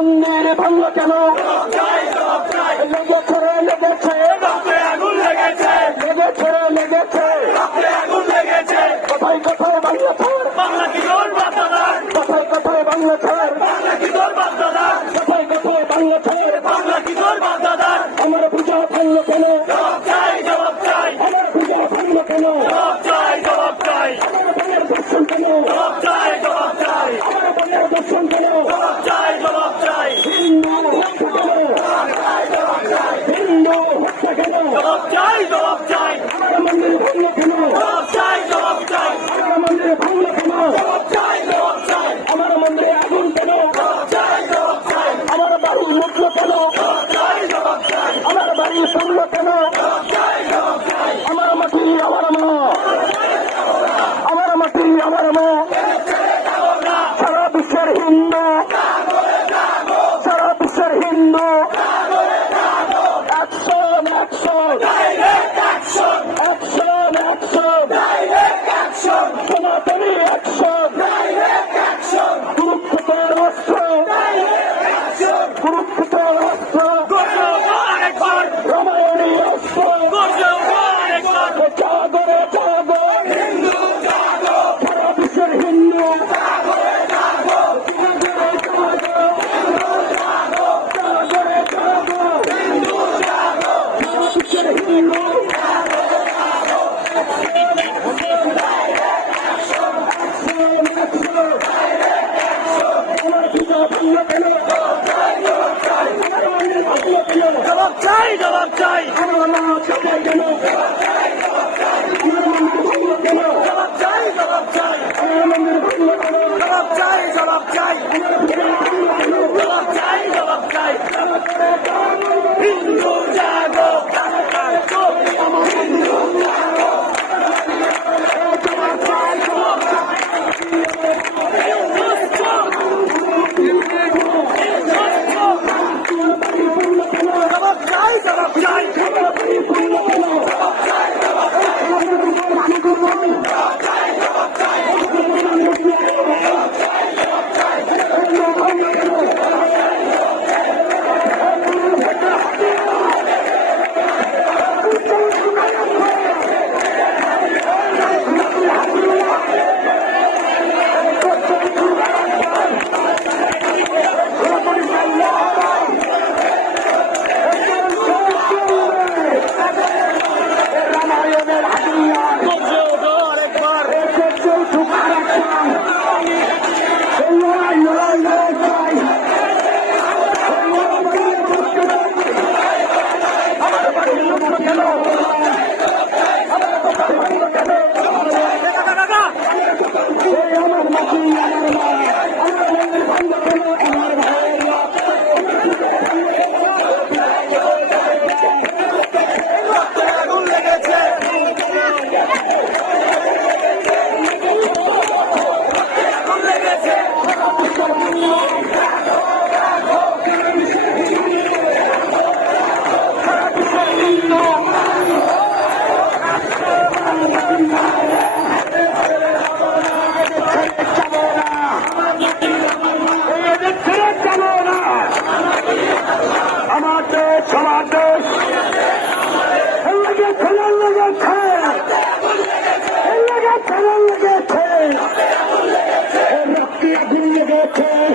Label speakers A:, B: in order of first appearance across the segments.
A: মন্দির ভাঙল কেন? আমার পূজা ভাঙল কেন?
B: জবাব চাই জবাব চাই।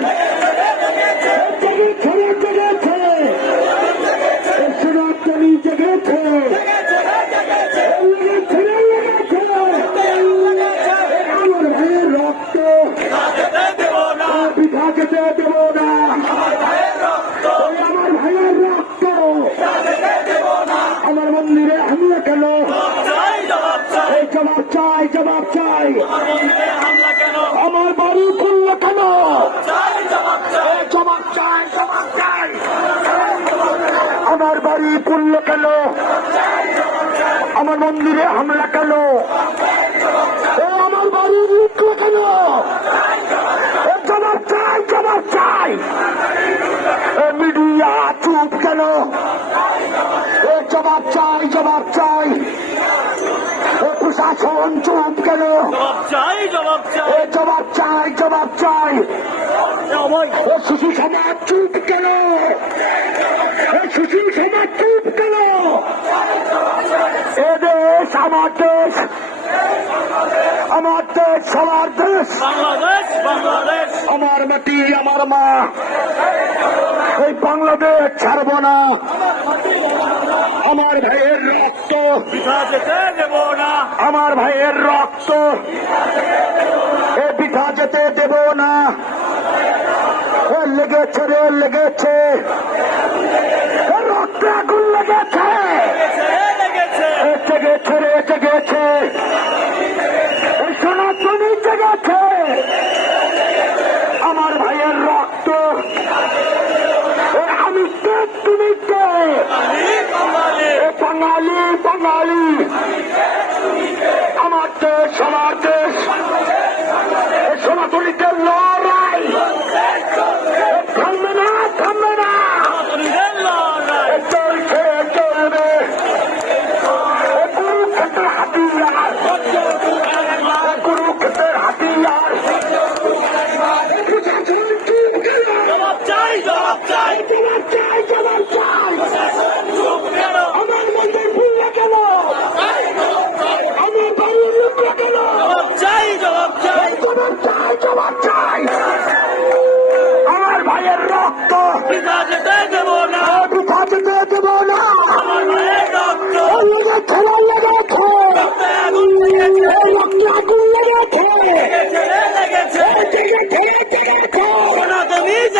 B: Yeah.
A: আমার মন্দিরে হামলা কেন? ও আমার বাড়ির লুটলো কেন? জবাব চাই জবাব চাই। মিডিয়া চুপ কেন? জবাব চাই চাই। প্রশাসন চুপ কেন?
B: জবাব চাই জবাব চাই।
A: ও সমাজ চুপ কেন? সমাজ চুপ কেন? আমার দেশ আমার দেশ সবার দেশ।
B: বাংলাদেশ বাংলাদেশ।
A: আমার মাটি আমার মা। এই বাংলাদেশ ছাড়ব না। আমার ভাইয়ের রক্ত
B: পিঠা যেতে দেব না।
A: আমার ভাইয়ের রক্ত এ পিঠা যেতে দেব না। লেগেছে রে লেগেছে। রক্তে আগুন লেগেছে
B: লেগেছে লেগেছে
A: এ জেগেছে রে জেগেছে এ সনাতনী জেগেছে আমার ভাইয়ের রক্ত এ আমি কে তুমি কে
B: বাঙালি বাঙালি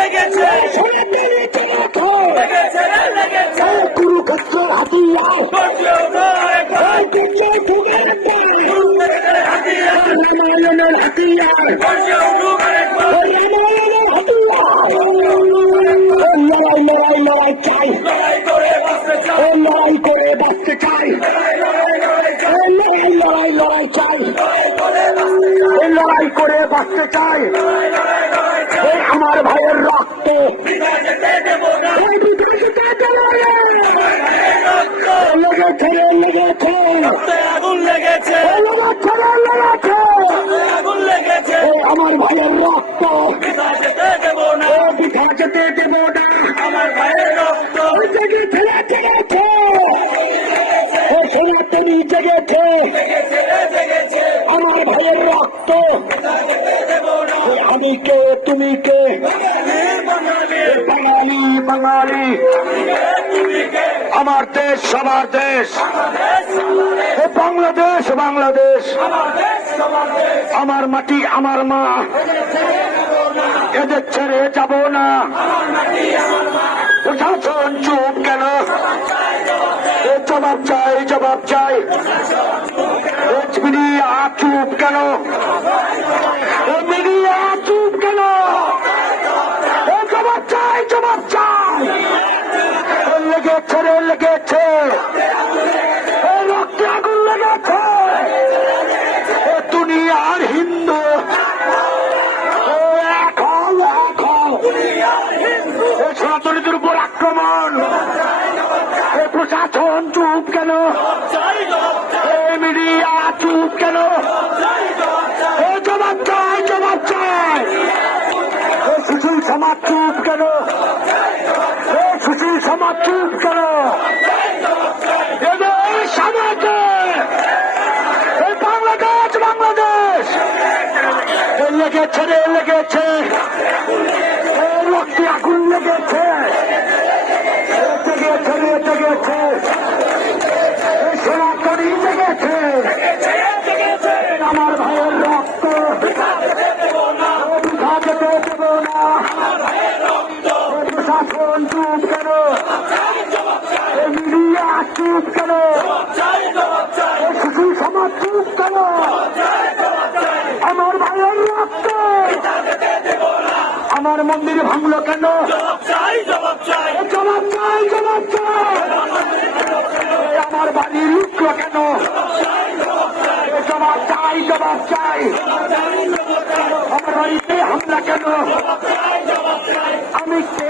A: লেগেছে কুরুক্ষেত্রের হাতিয়ার রামায়ণের হাতিয়ার রামায়ণের হাতিয়ার লড়াই লড়াই লড়াই চাই।
B: লড়াই করে বাঁচতে চাই।
A: লড়াই করে বাঁচতে চাই।
B: লড়াই লড়াই চাই।
A: লড়াই
B: করে বাঁচতে চাই।
A: ওই লড়াই লেগেছে লেগেছে
B: আগুন লেগেছে আগুন লেগেছে
A: আমার ভাইয়ের রক্ত
B: দেব না
A: যেতে দেব না
B: আমার ভাইয়ের রক্ত
A: ওই জেগেছে ও সনাতনী জেগেছে আমার ভাইয়ের রক্ত আমি কে তুমি কে
B: বাঙালি
A: বাঙালি
B: তুমি কে
A: আমার দেশ, সবার দেশ। বাংলাদেশ বাংলাদেশ।
B: আমার
A: মাটি, আমার মা। এদের ছেড়ে যাব না। প্রশাসন চুপ কেন? জবাব চাই জবাব চাই। চুপ কেন এ মিডিয়া চুপ কেন এ জবাব চাই জবাব চাই এ লেগেছে লেগেছে। রক্তে আগুন লেগেছে। দুনিয়ার হিন্দু। সনাতনীদের উপর আক্রমণ। প্রশাসন চুপ কেন? মিডিয়া চুপ কেন?
B: জবাব চাই
A: জবাব চাই। সুশীল সমাজ চুপ কেন? সমাজ চুপ এদের সমাজে বাংলাদেশ বাংলাদেশ। লেগেছে রে লেগেছে। আমার মন্দির ভাঙলো কেন? আমার বাড়ি উঠল কেন? আমার বাড়িতে হামলা কেন? আমি কে